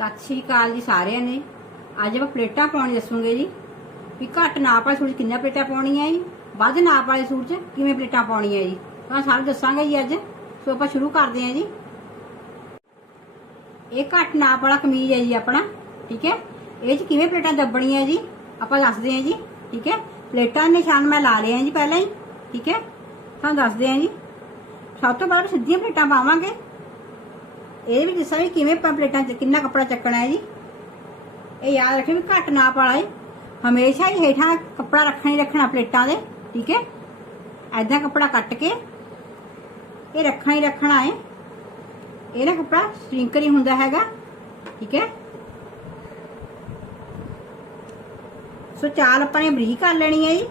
ਸਤਿ ਸ਼੍ਰੀ ਅਕਾਲ ਜੀ ਸਾਰਿਆਂ ਨੇ। ਅੱਜ ਆਪਾਂ ਪਲੇਟਾਂ ਪਾਉਣੀ ਦੱਸੂਗੇ ਜੀ। ਵੀ ਘੱਟ ਨਾਪ ਵਾਲੇ ਸੂਟ 'ਚ ਕਿੰਨੀਆਂ ਪਲੇਟਾਂ ਪਾਉਣੀਆਂ ਜੀ? ਵੱਧ ਨਾਪ ਵਾਲੇ ਸੂਟ 'ਚ ਕਿਵੇਂ ਪਲੇਟਾਂ ਪਾਉਣੀਆਂ ਜੀ? ਮੈਂ ਸਾਰੇ ਦੱਸਾਂਗੇ ਜੀ ਅੱਜ। ਸੋ ਆਪਾਂ ਸ਼ੁਰੂ ਕਰਦੇ ਹਾਂ ਜੀ। ਇਹ ਘੱਟ ਨਾਪ ਵਾਲਾ ਕਮੀਜ਼ ਹੈ ਜੀ ਆਪਣਾ, ਠੀਕ ਹੈ? ਇਹ 'ਚ ਕਿਵੇਂ ਪਲੇਟਾਂ ਦੱਬਣੀਆਂ ਜੀ? ਆਪਾਂ ਦੱਸਦੇ ਹਾਂ ਜੀ, ਠੀਕ ਹੈ? ਪਲੇਟਾਂ ਦੇ ਨਿਸ਼ਾਨ ਮੈਂ ਲਾ ਲਏ ਆ ਜੀ ਪਹਿਲਾਂ ਹੀ, ਠੀਕ ਹੈ? ਤੁਹਾਨੂੰ ਦੱਸਦੇ ਹਾਂ ਜੀ। ਸਭ ਤੋਂ ਪਹਿਲਾਂ ਸਿੱਧੀਆਂ ਪਲੇਟਾਂ ਪਾਵਾਂਗੇ। ਇਹ ਵੀ ਦੱਸਾਂ ਵੀ ਕਿਵੇਂ ਆਪਾਂ ਪਲੇਟਾਂ 'ਚ ਕਿੰਨਾ ਕੱਪੜਾ ਚੱਕਣਾ ਹੈ ਜੀ। ਇਹ ਯਾਦ ਰੱਖਿਓ ਵੀ ਘੱਟ ਨਾਪ ਵਾਲਾ ਹੈ। ਹਮੇਸ਼ਾ ਹੀ ਹੇਠਾਂ ਕੱਪੜਾ ਰੱਖਣਾ ਹੀ ਰੱਖਣਾ ਪਲੇਟਾਂ ਦੇ, ਠੀਕ ਹੈ? ਐਦਾਂ ਕੱਪੜਾ ਕੱਟ ਕੇ ਇਹ ਰੱਖਣਾ ਹੀ ਰੱਖਣਾ ਹੈ। ਇਹ ਨਾ ਕੱਪੜਾ ਸ਼੍ਰਿੰਕਰ ਹੀ ਹੁੰਦਾ ਹੈਗਾ, ਠੀਕ ਹੈ? ਸੋ ਚਾਲ ਆਪਾਂ ਨੇ ਬਰੀਕ ਕਰ ਲੈਣੀ ਹੈ ਜੀ।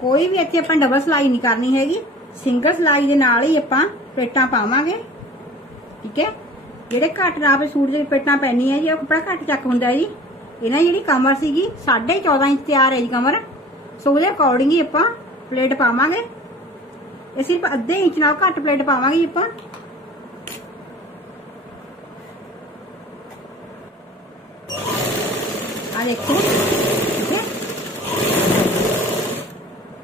ਕੋਈ ਵੀ ਇੱਥੇ ਆਪਾਂ ਡਬਲ ਸਲਾਈ ਨਹੀਂ ਕਰਨੀ ਹੈਗੀ। ਸਿੰਗਲ ਸਲਾਈ ਦੇ ਨਾਲ ਹੀ ਆਪਾਂ ਪਲੇਟਾਂ ਪਾਵਾਂਗੇ। ਠੀਕ ਹੈ? ਜਿਹੜੇ ਘੱਟ ਨਾਪ ਦੇ ਸੂਟ ਦੇ ਪਲੇਟਾਂ ਪੈਣੀਆਂ ਜੀ, ਉਹ ਕੱਪੜਾ ਘੱਟ ਚੱਕ ਹੁੰਦਾ ਜੀ। ਇਹਨਾਂ ਦੀ ਜਿਹੜੀ ਕਮਰ ਸੀਗੀ 14.5 ਇੰਚ ਤਿਆਰ ਹੈ ਜੀ ਕਮਰ। ਸੋ ਉਹਦੇ ਅਕੋਰਡਿੰਗ ਹੀ ਆਪਾਂ ਪਲੇਟ ਪਾਵਾਂਗੇ। ਇਹ ਸਿਰਫ ਅੱਧੇ ਇੰਚ ਨਾਲ ਘੱਟ ਪਲੇਟ ਪਾਵਾਂਗੇ ਜੀ ਆਪਾਂ। ਆ ਦੇਖੋ। ਠੀਕ ਹੈ?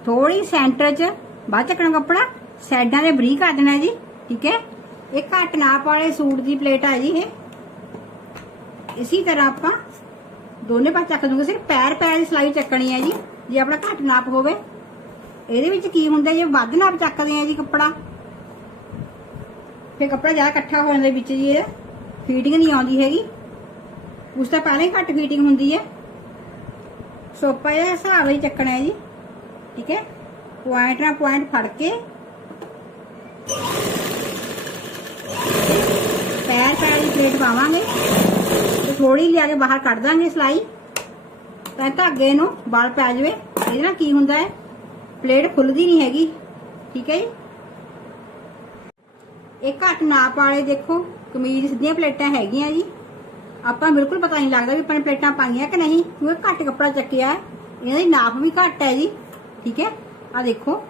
ਥੋੜੀ ਸੈਂਟਰ 'ਚ ਬਾਅਦ ਚੱਕਣਾ ਕੱਪੜਾ। ਸਾਈਡਾਂ ਦੇ ਬਰੀਕ ਕਰ ਦੇਣਾ ਜੀ, ਠੀਕ ਹੈ? ਇਹ ਘੱਟ ਨਾਪ ਵਾਲੇ ਸੂਟ ਦੀ ਪਲੇਟ ਹੈ ਜੀ ਇਹ। ਇਸੇ ਤਰ੍ਹਾਂ ਆਪਾਂ ਦੋਨੇ ਪਾਸੇ ਚੱਕ ਦੂੰਗੇ, ਸਿਰਫ ਪੈਰ ਪੈਰ ਦੀ ਸਲਾਈ ਚੱਕਣੀ ਹੈ ਜੀ, ਜੇ ਆਪਣਾ ਘੱਟ ਨਾਪ ਹੋਵੇ। ਇਹਦੇ ਵਿੱਚ ਕੀ ਹੁੰਦਾ, ਜੇ ਵੱਧ ਨਾਪ ਚੱਕਦੇ ਆ ਜੀ ਕੱਪੜਾ, ਫਿਰ ਕੱਪੜਾ ਜ਼ਿਆਦਾ ਇਕੱਠਾ ਹੋਣ ਦੇ ਵਿੱਚ ਜੀ ਇਹ ਫੀਟਿੰਗ ਨਹੀਂ ਆਉਂਦੀ ਹੈਗੀ। ਉਸ ਤੋਂ ਪਹਿਲਾਂ ਹੀ ਘੱਟ ਫੀਟਿੰਗ ਹੁੰਦੀ ਹੈ। ਸੋਪਾ ਇਹ ਹਿਸਾਬ ਹੀ ਚੱਕਣਾ ਹੈ ਜੀ, ਠੀਕ ਹੈ? ਪੁਆਇੰਟ ਨਾਲ ਪੁਆਇੰਟ ਫੜ ਕੇ ਪੈਰ ਪੈਰ ਦੀ ਪਲੇਟ ਪਾਵਾਂਗੇ ਤੇ ਥੋੜੀ ਲਿਆ ਕੇ ਬਾਹਰ ਕੱਢ ਦਾਂਗੇ ਸਲਾਈ। ਤਾਂ ਧਾਗੇ ਨੂੰ ਬਲ ਪੈ ਜਾਵੇ। ਇਹਦੇ ਨਾਲ ਕੀ ਹੁੰਦਾ ਹੈ? ਪਲੇਟ ਖੁੱਲਦੀ ਨਹੀਂ ਹੈਗੀ। ਠੀਕ ਹੈ ਜੀ? ਇਹ ਘੱਟ ਨਾਪ ਵਾਲੇ ਦੇਖੋ, ਕਮੀਜ਼ ਸਿੱਧੀਆਂ ਪਲੇਟਾਂ ਹੈਗੀਆਂ ਜੀ। ਆਪਾਂ ਬਿਲਕੁਲ ਪਤਾ ਨਹੀਂ ਲੱਗਦਾ ਵੀ ਆਪਾਂ ਨੇ ਪਲੇਟਾਂ ਪਾਈਆਂ ਕਿ ਨਹੀਂ, ਕਿਉਂਕਿ ਘੱਟ ਕੱਪੜਾ ਚੱਕਿਆ ਹੈ। ਇਹਨਾਂ ਦੀ ਨਾਪ ਵੀ ਘੱਟ ਹੈ ਜੀ। ਠੀਕ ਹੈ? ਆ ਦੇਖੋ।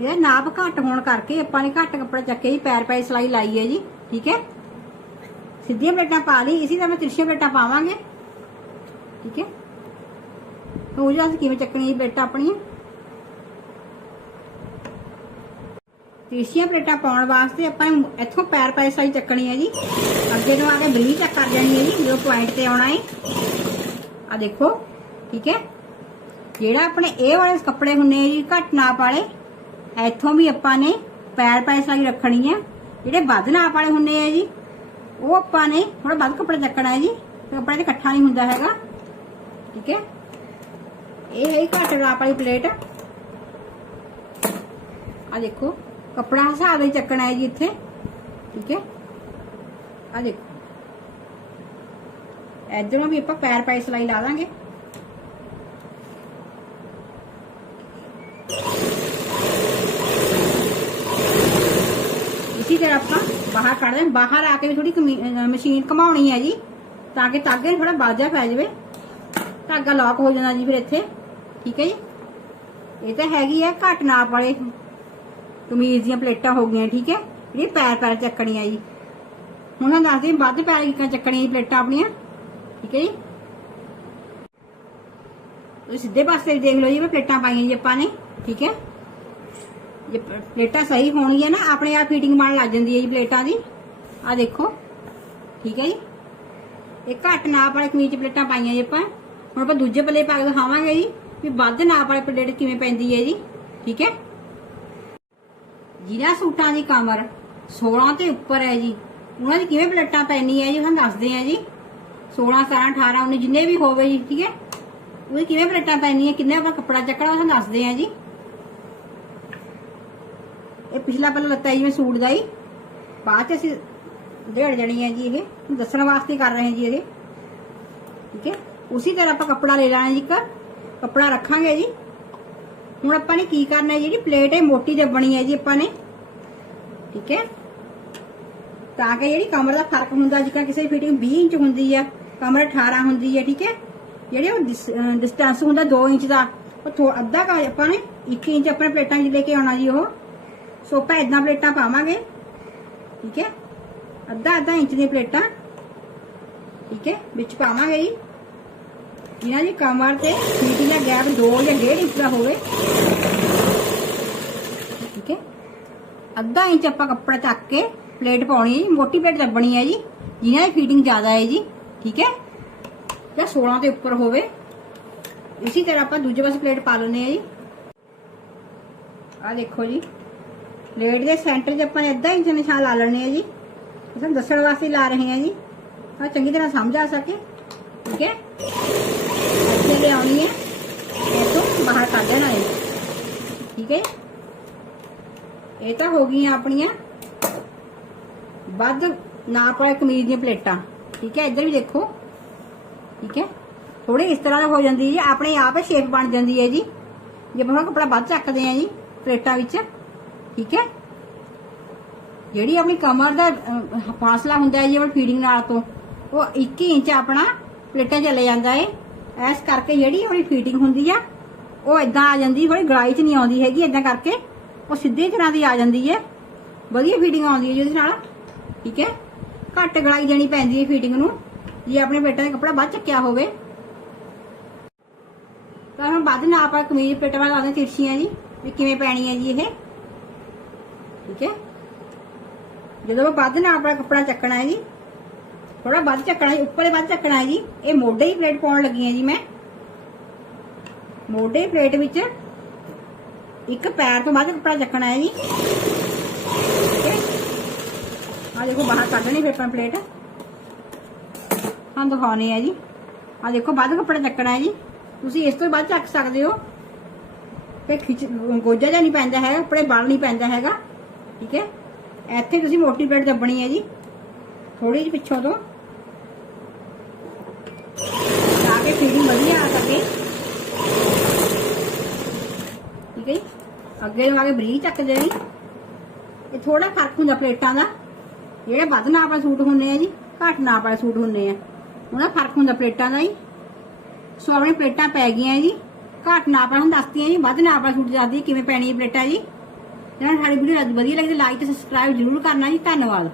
ਇਹ ਨਾਪ ਘੱਟ ਹੋਣ ਕਰਕੇ ਆਪਾਂ ਨੇ ਘੱਟ ਕੱਪੜਾ ਚੱਕੇ ਜੀ, ਪੈਰ ਪੈ ਸਲਾਈ ਲਾਈ ਹੈ ਜੀ, ਠੀਕ ਹੈ? ਸਿੱਧੀਆਂ ਪਲੇਟਾਂ ਪਾ ਲਈ, ਇਸੇ ਤਰ੍ਹਾਂ ਤਿਰਛੀਆਂ ਪਲੇਟਾਂ ਪਾਵਾਂਗੇ। ਠੀਕ ਹੈ? ਉਹ ਜਿਹੜਾ ਅਸੀਂ ਕਿਵੇਂ ਚੱਕਣੀ ਹੈ ਪਲੇਟਾਂ ਆਪਣੀਆਂ? ਤਿਰਛੀਆਂ ਪਲੇਟਾਂ ਪਾਉਣ ਵਾਸਤੇ ਆਪਾਂ ਨੂੰ ਇੱਥੋਂ ਪੈਰ ਪੈਰ ਸਲਾਈ ਚੱਕਣੀ ਹੈ ਜੀ। ਅੱਗੇ ਤੋਂ ਆ ਕੇ ਬਰੀਕ ਚੱਕ ਕਰ ਜਾਣੀ ਹੈ ਜੀ ਜੋ ਪੁਆਇੰਟ ਤੇ ਆਉਣਾ ਹੈ। ਆ ਦੇਖੋ, ਠੀਕ ਹੈ? ਜਿਹੜਾ ਆਪਣੇ ਇਹ ਵਾਲੇ ਕੱਪੜੇ ਹੁੰਨੇ ਆ ਜੀ, ਘੱਟ ਨਾਪ ਵਾਲੇ ਇੱਥੋਂ ਵੀ ਆਪਾਂ ਨੇ ਪੈਰ ਪੈਰ ਸਲਾਈ ਰੱਖਣੀ ਹੈ ਜਿਹੜੇ ਵੱਧ ਨਾਪ ਵਾਲੇ ਹੁੰਦੇ ਆ ਜੀ, ਉਹ ਆਪਾਂ ਨੇ ਥੋੜਾ ਵੱਧ ਕੱਪੜਾ ਚੱਕਣਾ ਹੈ ਜੀ ਕੱਪੜਾ ਤੇ ਇਕੱਠਾ ਨਹੀਂ ਹੁੰਦਾ ਹੈਗਾ। ਠੀਕ ਹੈ? ਇਹ ਹੈ ਘੱਟ ਨਾਪ ਵਾਲੀ ਪਲੇਟ। ਆ ਦੇਖੋ, ਕੱਪੜਾ ਹਿਸਾਬ ਨਾਲ ਚੱਕਣਾ ਹੈ ਜੀ ਇੱਥੇ। ਠੀਕ ਹੈ? ਆ ਦੇਖੋ। ਇਧਰੋਂ ਵੀ ਆਪਾਂ ਪੈਰ ਪਾਈ ਸਲਾਈ ਲਾ ਦਾਂਗੇ ਇਸੇ ਤਰ੍ਹਾਂ ਆਪਾਂ ਬਾਹਰ ਕੱਢ ਦੇ ਬਾਹਰ ਆ ਕੇ ਵੀ ਥੋੜੀ ਮਸ਼ੀਨ ਘਮਾਉਣੀ ਹੈ ਜੀ, ਤਾਂ ਕਿ ਧਾਗੇ ਨੂੰ ਥੋੜਾ ਬਾਜਾ ਪੈ ਜਾਵੇ। ਧਾਗਾ ਲੌਕ ਹੋ ਜਾਂਦਾ ਜੀ ਫਿਰ ਇੱਥੇ, ਠੀਕ ਹੈ ਜੀ? ਇਹ ਤਾਂ ਹੈਗੀ ਹੈ ਘੱਟ ਨਾਪ ਵਾਲੇ ਕਮੀਜ਼ ਦੀਆਂ ਪਲੇਟਾਂ ਹੋ ਗਈਆਂ, ਠੀਕ ਹੈ? ਜਿਹੜੀ ਪੈਰ ਪੈਰ ਚੱਕਣੀਆਂ ਜੀ। ਹੁਣ ਮੈਂ ਦੱਸਦੀ ਵੱਧ ਪੈਰ ਕਿੱਕਾਂ ਚੱਕਣੀਆਂ ਜੀ ਪਲੇਟਾਂ ਆਪਣੀਆਂ, ਠੀਕ ਹੈ ਜੀ? ਤੁਸੀਂ ਸਿੱਧੇ ਪਾਸੇ ਦੇਖ ਲਓ ਜੀ ਮੈਂ ਪਲੇਟਾਂ ਪਾਈਆਂ ਜੀ ਆਪਾਂ ਨੇ, ਠੀਕ ਹੈ? ਜੇ ਪਲੇਟਾਂ ਸਹੀ ਹੋਣਗੀਆਂ ਨਾ, ਆਪਣੇ ਆਪ ਫੀਟਿੰਗ ਬਣ ਲੱਗ ਜਾਂਦੀ ਹੈ ਜੀ ਪਲੇਟਾਂ ਦੀ। ਆ ਦੇਖੋ, ਠੀਕ ਹੈ ਜੀ? ਇਹ ਘੱਟ ਨਾਪ ਵਾਲੇ ਕਮੀਜ਼ ਪਲੇਟਾਂ ਪਾਈਆਂ ਜੀ ਆਪਾਂ। ਹੁਣ ਆਪਾਂ ਦੂਜੇ ਪੱਲੇ ਪਾ ਕੇ ਦਿਖਾਵਾਂਗੇ ਜੀ ਵੀ ਵੱਧ ਨਾਪ ਵਾਲੀ ਪਲੇਟ ਕਿਵੇਂ ਪੈਂਦੀ ਹੈ ਜੀ, ਠੀਕ ਹੈ? ਜਿਹੜਾ ਸੂਟਾਂ ਦੀ ਕਮਰ 16 ਤੇ ਉੱਪਰ ਹੈ ਜੀ। ਉਹਨਾਂ ਦੀ ਕਿਵੇਂ ਪਲੇਟਾਂ ਪੈਣੀ ਹੈ ਜੀ, ਤੁਹਾਨੂੰ ਦੱਸਦੇ ਆ ਜੀ। 16 17 18 19 ਜਿੰਨੇ ਵੀ ਹੋਵੇ ਜੀ, ਠੀਕ ਹੈ? ਉਹਦੀ ਕਿਵੇਂ ਪਲੇਟਾਂ ਪੈਣੀਆਂ ਕਿੰਨਾ ਆਪਾਂ ਕੱਪੜਾ ਚੱਕਣਾ, ਉਹ ਤੁਹਾਨੂੰ ਦੱਸਦੇ ਆ ਜੀ। ਇਹ ਪਿਛਲਾ ਪਹਿਲਾਂ ਲੱਤਾ ਜੀ ਮੈਂ ਸੂਟ ਦਾ ਹੀ ਬਾਅਦ ਚ ਅਸੀਂ ਦੇੜ ਜਣੀ ਹੈ ਜੀ ਇਹ। ਦੱਸਣ ਵਾਸਤੇ ਕਰ ਰਹੇ ਜੀ ਇਹ ਠੀਕ ਹੈ? ਉਸੇ ਤਰ੍ਹਾਂ ਆਪਾਂ ਕੱਪੜਾ ਲੈ ਲੈਣਾ ਜੀ ਇੱਕ। ਕੱਪੜਾ ਰੱਖਾਂਗੇ ਜੀ। ਹੁਣ ਆਪਾਂ ਨੇ ਕੀ ਕਰਨਾ ਹੈ ਜਿਹੜੀ ਪਲੇਟ ਹੈ ਮੋਟੀ ਦੱਬਣੀ ਹੈ ਜੀ ਆਪਾਂ ਨੇ। ਠੀਕ ਹੈ? ਤਾਂ ਕਿ ਜਿਹੜੀ ਕਮਰ ਦਾ ਫ਼ਰਕ ਹੁੰਦਾ, ਜਿੱਦਾਂ ਕਿਸੇ ਦੀ ਫਿਟਿੰਗ 20 ਇੰਚ ਹੁੰਦੀ ਹੈ, ਕਮਰ 18 ਹੁੰਦੀ ਹੈ, ਠੀਕ ਹੈ? ਜਿਹੜੇ ਉਹ ਡਿਸਟੈਂਸ ਹੁੰਦਾ 2 ਇੰਚ ਦਾ, ਉਹ ਥੋ- ਅੱਧਾ ਕਾ ਆਪਾਂ ਨੇ 1 ਇੰਚ ਆਪਣੇ ਪਲੇਟਾਂ 'ਚ ਲੈ ਕੇ ਆਉਣਾ ਜੀ ਉਹ। ਸੋ ਆਪਾਂ ਇਦਾਂ ਪਲੇਟਾਂ ਪਾਵਾਂਗੇ ਠੀਕ ਹੈ ਅੱਧਾ ਅੱਧਾ ਇੰਚ ਦੀਆਂ ਪਲੇਟਾਂ ਠੀਕ ਹੈ ਵਿੱਚ ਪਾਵਾਂਗੇ ਜੀ ਇਹਨਾਂ ਦੀ ਕਮਰ ਤੇ ਫੀਟਿੰਗ ਦਾ ਗੈਪ 2 ਜਾਂ 1.5 ਇੰਚ ਦਾ ਹੋਵੇ ਠੀਕ ਹੈ ਅੱਧਾ ਇੰਚ ਆਪਾਂ ਕੱਪੜਾ ਚੱਕ ਕੇ ਪਲੇਟ ਪਾਉਣੀ ਹੈ ਜੀ ਮੋਟੀ ਪਲੇਟ ਦੱਬਣੀ ਹੈ ਜੀ ਜਿਹਨਾਂ ਦੀ ਫੀਟਿੰਗ ਜ਼ਿਆਦਾ ਹੈ ਜੀ ਠੀਕ ਹੈ ਜਾਂ 16 ਦੇ ਉੱਪਰ ਹੋਵੇ ਇਸੇ ਤਰ੍ਹਾਂ ਆਪਾਂ ਦੂਜੇ ਪਾਸੇ ਪਲੇਟ ਪਾ ਲੈਂਦੇ ਆ ਜੀ ਆ ਦੇਖੋ ਜੀ ਪਲੇਟ ਦੇ ਸੈਂਟਰ 'ਚ ਆਪਾਂ ਨੇ ਅੱਧਾ ਇੰਚ ਨਿਸ਼ਾਨ ਲਾ ਲੈਣੇ ਆ ਜੀ। ਤੁਹਾਨੂੰ ਦੱਸਣ ਵਾਸਤੇ ਲਾ ਰਹੇ ਆ ਜੀ। ਤਾਂ ਚੰਗੀ ਤਰ੍ਹਾਂ ਸਮਝ ਆ ਸਕੇ। ਠੀਕ ਹੈ? ਇੱਥੇ ਲੈ ਆਉਣੀ ਹੈ। ਇਹ ਤੋਂ ਬਾਹਰ ਕੱਢ ਦੇਣਾ ਹੈ। ਠੀਕ ਹੈ? ਇਹ ਤਾਂ ਹੋ ਗਈਆਂ ਆਪਣੀਆਂ ਵੱਧ ਨਾਪ ਵਾਲੇ ਕਮੀਜ਼ ਦੀਆਂ ਪਲੇਟਾਂ। ਠੀਕ ਹੈ? ਇੱਧਰ ਵੀ ਦੇਖੋ। ਠੀਕ ਹੈ? ਥੋੜੀ ਇਸ ਤਰ੍ਹਾਂ ਹੋ ਜਾਂਦੀ ਹੈ ਆਪਣੇ ਆਪ ਸ਼ੇਪ ਬਣ ਜਾਂਦੀ ਹੈ ਜੀ। ਜੇ ਆਪਾਂ ਕੱਪੜਾ ਵੱਧ ਚੱਕਦੇ ਆ ਜੀ, ਪਲੇਟਾਂ ਵਿੱਚ ਠੀਕ ਹੈ? ਜਿਹੜੀ ਆਪਣੀ ਕਮਰ ਦਾ ਫਾਸਲਾ ਹੁੰਦਾ ਹੈ ਜੀ ਆਪਣੀ ਫੀਡਿੰਗ ਨਾਲ ਤੋਂ, ਉਹ 1 ਇੰਚ ਆਪਣਾ ਪਲੇਟਾਂ ਚਲੇ ਜਾਂਦਾ ਹੈ ਐਸ ਕਰਕੇ ਜਿਹੜੀ ਆਪਣੀ ਫੀਟਿੰਗ ਹੁੰਦੀ ਆ, ਉਹ ਇਦਾਂ ਆ ਜਾਂਦੀ ਥੋੜੀ ਗਲਾਈ ਚ ਨਹੀਂ ਆਉਂਦੀ ਹੈਗੀ ਇਦਾਂ ਕਰਕੇ ਉਹ ਸਿੱਧੇ ਤਰ੍ਹਾਂ ਦੀ ਆ ਜਾਂਦੀ ਹੈ ਵਧੀਆ ਫੀਟਿੰਗ ਆਉਂਦੀ ਹੈ ਜਿਹਦੇ ਨਾਲ, ਠੀਕ ਹੈ? ਘੱਟ ਗਲਾਈ ਦੇਣੀ ਪੈਂਦੀ ਹੈ ਫੀਟਿੰਗ ਨੂੰ, ਜੇ ਆਪਣੇ ਪਲੇਟਾਂ ਦਾ ਕੱਪੜਾ ਵੱਧ ਚੱਕਿਆ ਹੋਵੇ। ਤਾਂ ਹੁਣ ਵੱਧ ਨਾ ਆਪਾਂ ਕਮੀਜ਼, ਪਲੇਟਾਂ ਵਾਲਾ ਲਾਉਂਦੇ ਤਿਰਛੀਆਂ ਜੀ, ਵੀ ਕਿਵੇਂ ਪੈਣੀ ਹੈ ਜੀ ਇਹ? ਠੀਕ ਹੈ ਜਦੋਂ ਵੱਧ ਨਾ ਆਪਣਾ ਕੱਪੜਾ ਚੱਕਣਾ ਹੈ ਜੀ ਥੋੜਾ ਵੱਧ ਚੱਕਣਾ ਹੈ ਉੱਪਰਲੇ ਵੱਧ ਚੱਕਣਾ ਹੈ ਜੀ ਇਹ ਮੋਢੇ ਹੀ ਪਲੇਟ ਪਾਉਣ ਲੱਗੀ ਹਾਂ ਜੀ ਮੈਂ ਮੋਢੇ ਪਲੇਟ ਵਿੱਚ ਇੱਕ ਪੈਰ ਤੋਂ ਵੱਧ ਕੱਪੜਾ ਚੱਕਣਾ ਹੈ ਜੀ ਠੀਕ ਹੈ ਆ ਦੇਖੋ ਬਾਹਰ ਕੱਢਣੀ ਫਿਰ ਆਪਾਂ ਪਲੇਟ ਹਾਂ ਦਿਖਾਉਣੇ ਆ ਜੀ ਆ ਦੇਖੋ ਵੱਧ ਕੱਪੜਾ ਚੱਕਣਾ ਹੈ ਜੀ ਤੁਸੀਂ ਇਸ ਤੋਂ ਵੱਧ ਚੱਕ ਸਕਦੇ ਹੋ ਤੇ ਖਿੱਚ ਗੋਜਾ ਜਾਂ ਨਹੀਂ ਪੈਂਦਾ ਹੈ ਉੱਪਰੇ ਬਲ ਨਹੀਂ ਪੈਂਦਾ ਹੈਗਾ ਠੀਕ ਹੈ? ਇੱਥੇ ਤੁਸੀਂ ਮੋਟੀ ਪਲੇਟ ਦੱਬਣੀ ਹੈ ਜੀ। ਥੋੜੀ ਜਿਹੀ ਪਿੱਛੋਂ ਤੋਂ। ਤਾਂ ਕਿ ਫੀਡਿੰਗ ਵਧੀਆ ਆ ਸਕੇ ਠੀਕ ਹੈ ਜੀ? ਅੱਗੇ ਨੂੰ ਕੇ ਬਰੀਕ ਚੱਕ ਦੇਣੀ ਇਹ ਥੋੜਾ ਫ਼ਰਕ ਹੁੰਦਾ ਪਲੇਟਾਂ ਦਾ। ਜਿਹੜੇ ਵੱਧ ਨਾਪ ਵਾਲੇ ਸੂਟ ਹੁੰਦੇ ਆ ਜੀ, ਘੱਟ ਨਾਪ ਵਾਲੇ ਸੂਟ ਹੁੰਦੇ ਆ। ਉਹਨਾਂ ਫ਼ਰਕ ਹੁੰਦਾ ਪਲੇਟਾਂ ਦਾ ਹੀ ਸੋ ਆਪਣੀ ਪਲੇਟਾਂ ਪੈ ਗਈਆਂ ਜੀ। ਘੱਟ ਨਾਪ ਵਾਲੇ ਹੁਣ ਦੱਸਦੀਆਂ ਜੀ, ਵੱਧ ਨਾਪ ਵਾਲੇ ਸੂਟ ਦੱਸਦੀ ਕਿਵੇਂ ਪੈਣੀ ਹੈ ਪਲੇਟਾਂ ਜੀ। ਜੇ ਸਾਡੀ ਵੀਡੀਓ ਵਧੀਆ ਲੱਗਦੀ ਲਾਈਕ ਤੇ ਸਬਸਕ੍ਰਾਈਬ ਜ਼ਰੂਰ ਕਰਨਾ ਜੀ ਧੰਨਵਾਦ।